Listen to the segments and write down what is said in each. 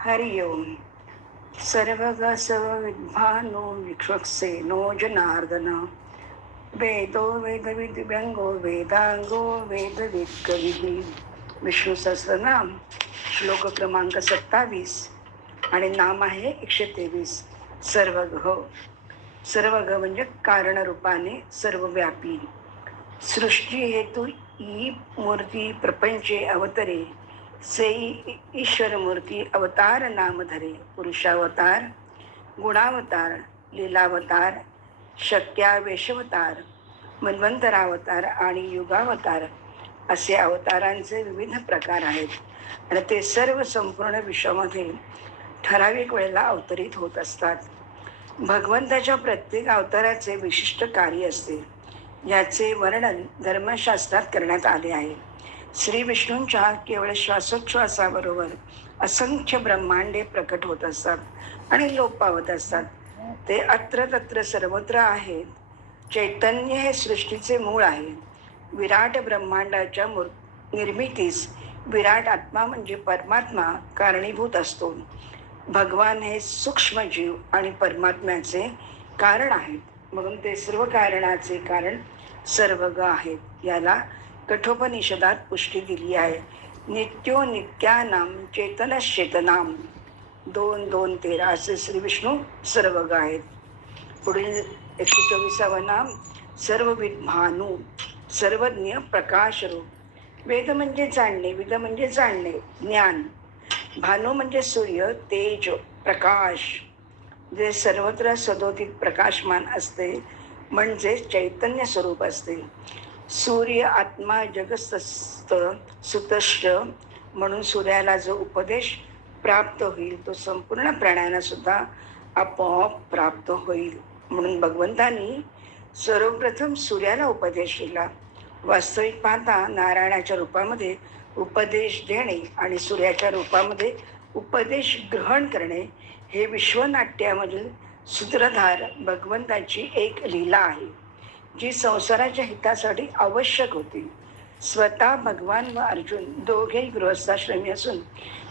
हरि ओम। सर्वग विद्वानो विक्षसेनो जनार्दन। वेदो वेदविद्व्यंगो वेदांगो वेदविद्कविधी विष्णू सहस्रनाम श्लोक क्रमांक सत्तावीस आणि नाम आहे एकशे तेवीस सर्वग सर्वग म्हणजे कारणरूपाने सर्वव्यापी। सृष्टी हेतू ई मूर्ती प्रपंचे अवतरे से ईश्वर मूर्ती अवतार नाम धरे पुरुषावतार गुणावतार लीलावतार शक्यावेशवतार मन्वंतरावतार आणि युगावतार असे अवतारांचे विविध प्रकार आहेत. आणि ते सर्व संपूर्ण विश्वामध्ये ठराविक वेळेला अवतरित होत असतात. भगवंताच्या प्रत्येक अवताराचे विशिष्ट कार्य असते. याचे वर्णन धर्मशास्त्रात करण्यात आले आहे. श्री विष्णूंच्या केवळ श्वासोच्छ्वासाबरोबर असंख्य ब्रह्मांडे प्रकट होत असतात आणि लोप पावत असतात. ते अत्र तत्र सर्वत्र आहेत. चैतन्य हे सृष्टीचे मूळ आहे. विराट ब्रह्मांडाच्या मूर निर्मितीस विराट आत्मा म्हणजे परमात्मा कारणीभूत असतो. भगवान हे सूक्ष्मजीव आणि परमात्म्याचे कारण आहेत. म्हणून ते सर्व कारणाचे कारण सर्वग आहेत. याला कठोपनिषदात पुष्टी दिली आहे. नित्यो नित्यानाम चेतनश्चेतनाम दोन दोन तेरा असे श्री विष्णू सर्वग आहेत पुढील एकशे चोवीसावं नाम सर्वविद भानू सर्वज्ञ प्रकाश रूप वेद म्हणजे जाणणे विद म्हणजे जाणणे ज्ञान. भानू म्हणजे सूर्य तेज प्रकाश. जे सर्वत्र सदोदित प्रकाशमान असते म्हणजे चैतन्य स्वरूप असते. सूर्य आत्मा जगस्तस्त सुतश्च म्हणून सूर्याला जो उपदेश प्राप्त होईल तो संपूर्ण प्राण्यांना सुद्धा आपोआप प्राप्त होईल. म्हणून भगवंतांनी सर्वप्रथम सूर्याला उपदेश दिला. वास्तविक पाहता नारायणाच्या रूपामध्ये उपदेश देणे आणि सूर्याच्या रूपामध्ये उपदेश ग्रहण करणे हे विश्वनाट्यामधील सूत्रधार भगवंताची एक लीला आहे. जी संसाराच्या हितासाठी आवश्यक होती. स्वतः भगवान व अर्जुन दोघेही गृहस्थाश्रमी असून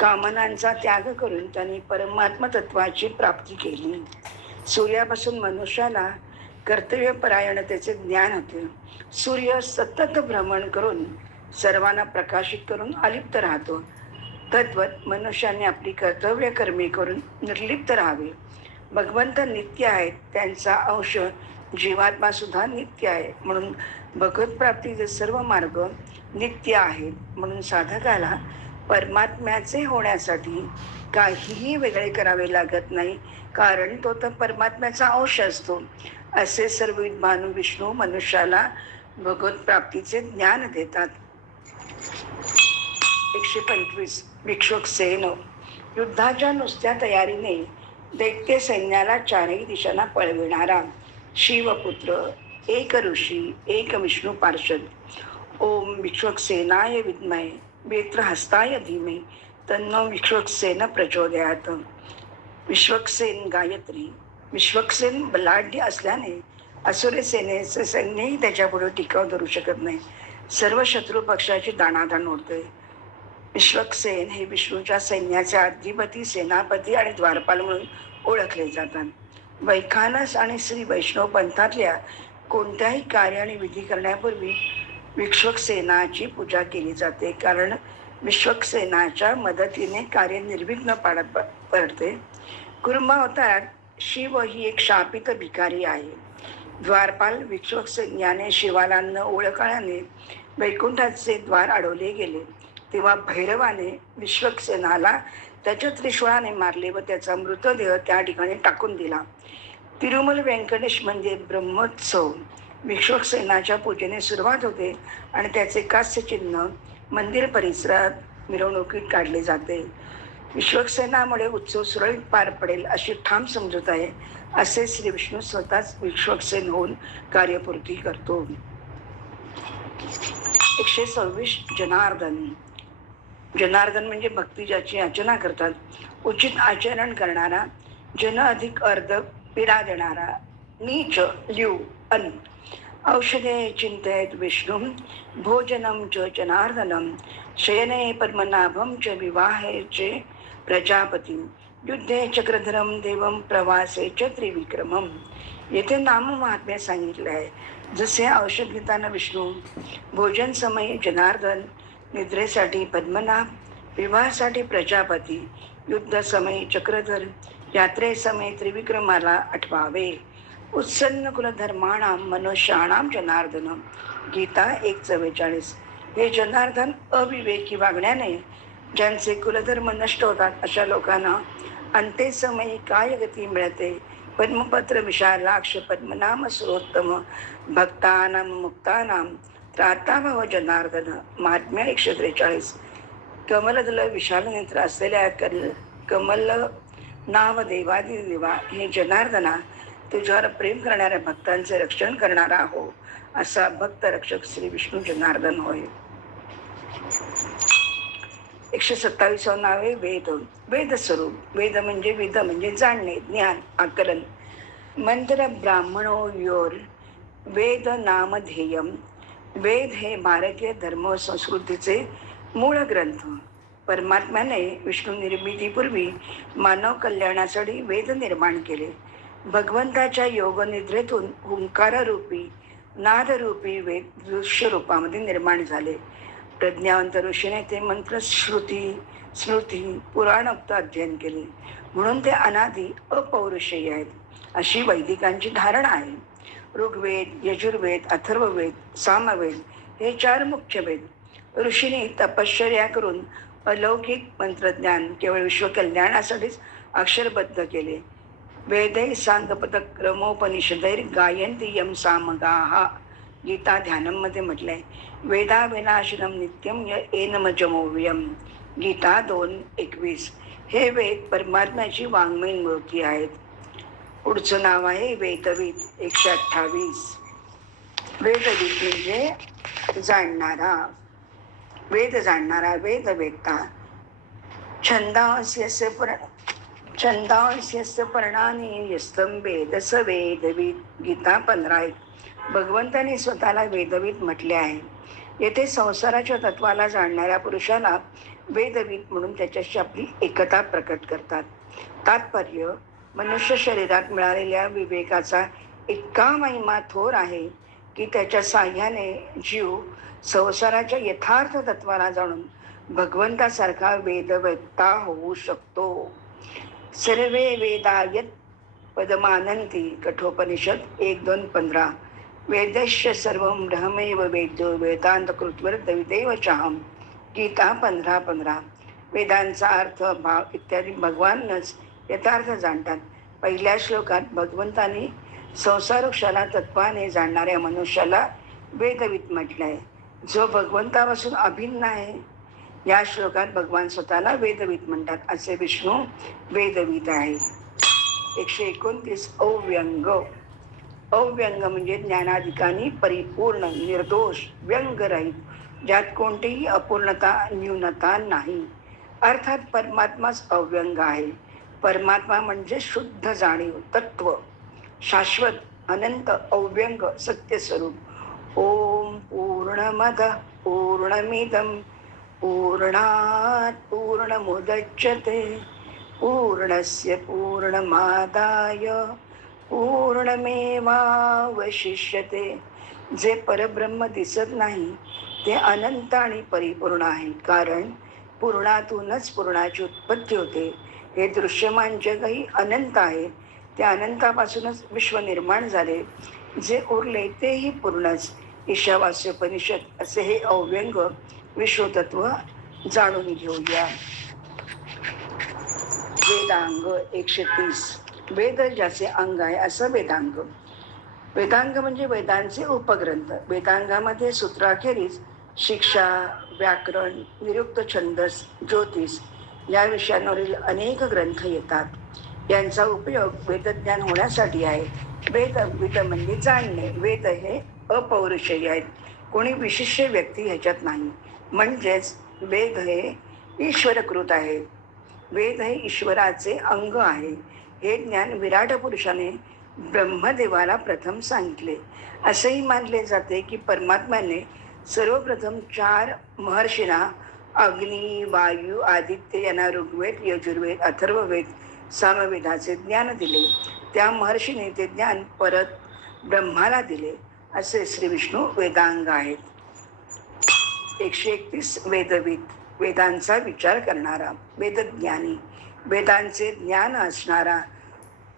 कामनांचा त्याग करून त्यांनी परमात्म तत्वाची प्राप्ती केली. सूर्यापासून मनुष्याला कर्तव्यपरायणतेचे ज्ञान होते. सूर्य सतत भ्रमण करून सर्वांना प्रकाशित करून अलिप्त राहतो. तद्वत मनुष्याने आपली कर्तव्य कर्मी करून निर्लिप्त राहावे. भगवंत नित्य आहेत त्यांचा अंश जीवात्मा सुद्धा नित्य आहे. म्हणून भगवत प्राप्तीचे सर्व मार्ग नित्य आहेत म्हणून साधकाला परमात्म्याचे होण्यासाठी काहीही वेगळे करावे लागत नाही. कारण तो तर परमात्म्याचा अंश असतो. असे सर्व विद्वानू विष्णू मनुष्याला भगवत प्राप्तीचे ज्ञान देतात. एकशे पंचवीस. भिक्षुक सेन. युद्धाच्या नुसत्या तयारीने दैत्य सैन्याला चारही दिशांना पळविणारा. शिवपुत्र एक ऋषी एक विष्णू पार्षद। ओम विश्वक विद्मय वेत्र हस्ताय धीमे तन्नो विक्षुकसेन प्रचोदयात। विश्वक्सेन गायत्री विश्वक्सेन बलाढ्य असल्याने असुरे सेनेचे सैन्यही त्याच्यापुढे टिकाव धरू शकत नाही. सर्व शत्रू पक्षाची दाणादाण उडते विश्वक्सेन हे विष्णूच्या सैन्याचे अधिपती सेनापती आणि द्वारपाल म्हणून ओळखले जातात. वैखानस आणि श्री वैष्णव पंथातल्या कोणत्याही कार्य आणि विधी करण्यापूर्वी विश्वक्सेनाची पूजा केली जाते. कारण विश्वक्सेनाच्या मदतीने कार्य निर्विघ्न पाडत पडते. कुर्मावतारात शिव ही एक शापित भिकारी आहे. द्वारपाल विश्वक्सेन्याने शिवाला न ओळखल्याने वैकुंठाचे द्वार अडवले गेले. तेव्हा भैरवाने विश्वक्सेनाला त्याच्या त्रिशूळाने मारले व त्याचा मृतदेह त्या ठिकाणी टाकून दिला. तिरुमल व्यंकटेश म्हणजे ब्रह्मोत्सव. विश्वक्सेनाच्या पूजेने सुरुवात होते आणि त्याचे कास्य चिन्ह मंदिर परिसरात मिरवणुकीत काढले जाते. विश्वक्सेनामुळे उत्सव सुरळीत पार पडेल अशी ठाम समजूत आहे असे श्री विष्णू स्वतःच विश्वक्सेन होऊन कार्यपूर्ती करतो. एकशे सव्वीस जनार्दन. जनार्दन म्हणजे भक्ती ज्याची याचना करतात. उचित आचरण करणारा जन अधिक अर्ध पीडा देणारा नीच लिव अन. औषधे चिंतेत विष्णू भोजनम च जनार्दनम शयने पद्मनाभम च विवाहे चे प्रजापती युद्धे चक्रधरम देवम प्रवासे च त्रिविक्रमम येथे नाम महात्म्या सांगितले आहे जसे औषध घेताना विष्णू भोजन समयी जनार्दन निद्रेसाठी पद्मनाभ विवाहासाठी प्रजापती युद्धसमयी चक्रधर यात्रेसमयी त्रिविक्रमाला आठवावे. उत्सन्न कुलधर्माणां मनुष्याणाम जनार्दन. गीता एक चव्वेचाळीस. हे जनार्दन अविवेकी वागण्याने ज्यांचे कुलधर्म नष्ट होतात अशा लोकांना अंत्यसमयी काय गती मिळते. पद्मपत्र विशालाक्ष पद्मनाम सर्वोत्तम भक्तानाम मुक्तानाम त्राताभाव जनार्दन महात्म्या एकशे त्रेचाळीस. कमलदल विशाल नेत्र असलेल्या कल कमल नाव देवादी देवा हे जनार्दना तुझ्यावर प्रेम करणाऱ्या भक्तांचे रक्षण करणारा हो असा भक्त रक्षक श्री विष्णू जनार्दन होय. एकशे सत्तावीस नावे वेद वेद स्वरूप वेद म्हणजे वेद म्हणजे जाणणे ज्ञान आकलन. मंत्र ब्राह्मणो योर वेद नामधेयम वेद हे भारतीय धर्म संस्कृतीचे मूळ ग्रंथ. परमात्म्याने विष्णू निर्मितीपूर्वी मानव कल्याणासाठी वेद निर्माण केले. भगवंताच्या योगनिद्रेतून हुंकाररूपी नादरूपी वेद दृश्य रूपामध्ये निर्माण झाले. प्रज्ञावंत ऋषीने ते मंत्र श्रुती स्मृती पुराणोक्त अध्ययन केले. म्हणून ते अनादी अपौरुषेय आहेत. अशी वैदिकांची धारणा आहे. ऋग्वेद यजुर्वेद अथर्ववेद सामवेद हे चार मुख्य वेद. ऋषीने तपश्चर्या करून अलौकिक मंत्रज्ञान केवळ विश्वकल्याणासाठीच अक्षरबद्ध केले. वेदै सांगपद क्रमोपनिषदैर गायंती यम सामगाहा गीता ध्यानममध्ये म्हटलं आहे वेदाविनाशनम नित्यम य एनमजमोव्यम गीता दोन एकवीस. हे वेद परमात्म्याची वाङ्मयीन मूर्ती आहेत. पुढचं नाव आहे वेदवीत एकशे अठ्ठावीस. वेदवीत म्हणजे जाणणारा. वेद जाणणारा वेद वेदता छंदांस्यस्य पर छंदांस्यस्य पर्णानी यस्तम वेद स वेदवीत गीता पंधरा भगवंताने स्वतःला वेदवीत म्हटले आहे. येथे संसाराच्या तत्वाला जाणणाऱ्या पुरुषाला वेदवीत म्हणून त्याच्याशी आपली एकता प्रकट करतात. तात्पर्य मनुष्य शरीरात मिळालेल्या विवेकाचा इतका महिमा थोर आहे की त्याच्या साह्याने जीव संसाराच्या यथार्थ तत्वाला जाणून भगवंतासारखा वेदवेत्ता होऊ शकतो. सर्वे वेदायत पदमानंती कठोपनिषद एक दोन पंधरा. वेदस्य सर्व ब्रह्मेव वेद्यो वेदांत कृत्वर दविदेव चाहम गीता पंधरा पंधरा. वेदांचा अर्थ भाव इत्यादी भगवानच यथार्थ जाणतात. पहिल्या श्लोकात भगवंतानी संसार वृक्षाला तत्वाने जाणणाऱ्या मनुष्याला वेदवीत म्हटलंय. जो भगवंतापासून अभिन्न आहे या श्लोकात भगवान स्वतःला वेदवीत म्हणतात. असे विष्णू वेदवीत आहे एकशे एकोणतीस अव्यंग. अव्यंग म्हणजे ज्ञानाधिकानी परिपूर्ण निर्दोष व्यंगरहित ज्यात कोणतीही अपूर्णता न्यूनता नाही. अर्थात परमात्माच अव्यंग आहे. परमात्मा म्हणजे शुद्ध जाणीव तत्व शाश्वत अनंत अव्यंग सत्यस्वरूप. ओम पूर्णमद पूर्णमिदम पूर्णात पूर्णमुदच्यते पूर्णस्य पूर्णमादाय पूर्णमेवावशिष्यते. जे परब्रह्म दिसत नाही ते अनंत आणि परिपूर्ण आहे कारण पूर्णातूनच पूर्णाची उत्पत्ती होते. हे दृश्यमान जगही अनंत आहे. त्या अनंतापासूनच विश्व निर्माण झाले. जे उरले तेही पूर्णच. ईशावास्योपनिषद असे हे अव्यंग विश्वतत्व जाणून घेऊया. वेदांग एकशे तीस. वेद ज्याचे अंग आहे असं वेदांग. वेदांग म्हणजे वेदांचे उपग्रंथ. वेदांगामध्ये सूत्राखेरीज शिक्षा व्याकरण निरुक्त छंदस ज्योतिष या विषयांवरील अनेक ग्रंथ येतात. यांचा उपयोग वेदज्ञान होण्यासाठी आहे. वेद वेद म्हणजे जाणणे वेद हे अपौरुषयी आहेत. कोणी विशिष्ट व्यक्ती ह्याच्यात नाही. म्हणजेच वेद हे ईश्वरकृत आहे. वेद हे ईश्वराचे अंग आहे. हे ज्ञान विराट पुरुषाने ब्रह्मदेवाला प्रथम सांगितले. असेही मानले जाते की परमात्म्याने सर्वप्रथम चार महर्षींना अग्नी वायू आदित्य यांना ऋग्वेद यजुर्वेद अथर्ववेद सामवेदाचे ज्ञान दिले. त्या महर्षीने ते ज्ञान परत ब्रह्माला दिले असे श्री विष्णू वेदांग आहेत. एकशे एकतीस वेदविद वेदांचा विचार करणारा वेदज्ञानी वेदांचे ज्ञान असणारा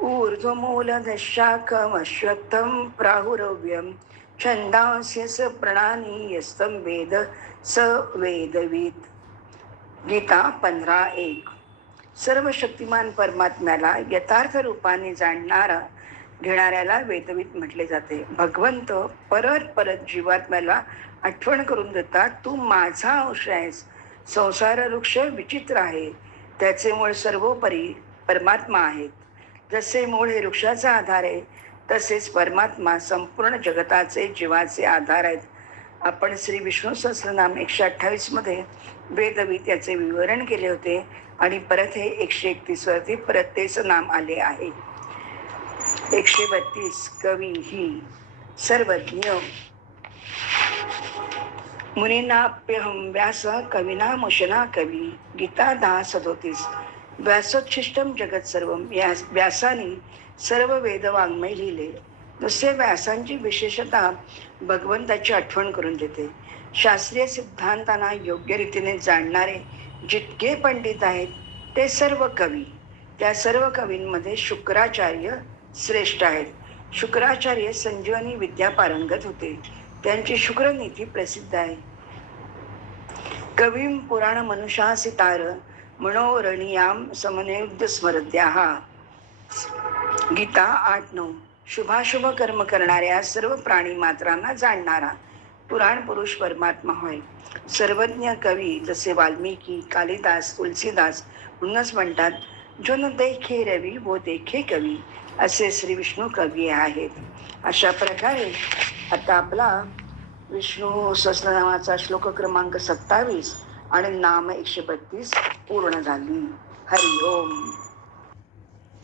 ऊर्ध्वमूलदशाखमश्वत्थं प्राहुरव्यं छंदांस्य स प्रणानी यस्तं वेद स वेदवीत गीता पंधरा एक. सर्व शक्तिमान परमात्म्याला यथार्थ रूपाने जाणणारा घेणाऱ्याला वेदवीत म्हटले जाते. भगवंत परत परत जीवात्म्याला आठवण करून देतात तू माझा अंश आहेस. संसार वृक्ष विचित्र आहे. त्याचे मूळ सर्वोपरी परमात्मा आहेत. जसे मूळ हे वृक्षाचा आधार आहे तसेच परमात्मा संपूर्ण जगताचे जीवाचे आधार आहेत. आपण श्री विष्णू सहस्रनाम एकशे अठ्ठावीसमध्ये वेदवीत याचे विवरण केले होते आणि परत हे एकशे एकतीस वरती परत तेच नाम आले आहे. एकशे बत्तीस कवी ही सर्वज्ञ. मुनीनाप्यहम व्यास कविना मुशना कवी गीता दहा सदोतीस. व्यासोच्छिष्टम जगत सर्व व्यासाने सर्व वेद वाङ्मय लिहिले. नुसते व्यासांची विशेषता भगवंताची आठवण करून देते. शास्त्रीय सिद्धांतांना योग्य रीतीने जाणणारे जितके पंडित आहेत ते सर्व कवी. त्या सर्व कवींमध्ये शुक्राचार्य श्रेष्ठ आहेत. शुक्राचार्य संजीवनी विद्या पारंगत होते. त्यांची शुक्रनीती प्रसिद्ध आहे. कवीम पुराण मनुषासितार मनोरणीयाम समनयुद्ध हा गीता आठ नऊ. शुभाशुभ कर्म करणाऱ्या सर्व प्राणी मात्रांना जाणणारा पुराण पुरुष परमात्मा होय. सर्वज्ञ कवी जसे वाल्मिकी कालिदास तुलसीदास म्हणूनच म्हणतात जो न देखे रवी वो देखे कवी असे श्री विष्णू कवी आहेत. अशा प्रकारे आता आपला विष्णू सहस्रनामाचा श्लोक क्रमांक सत्तावीस आणि नाम एकशे बत्तीस पूर्ण झाली. हरिओम.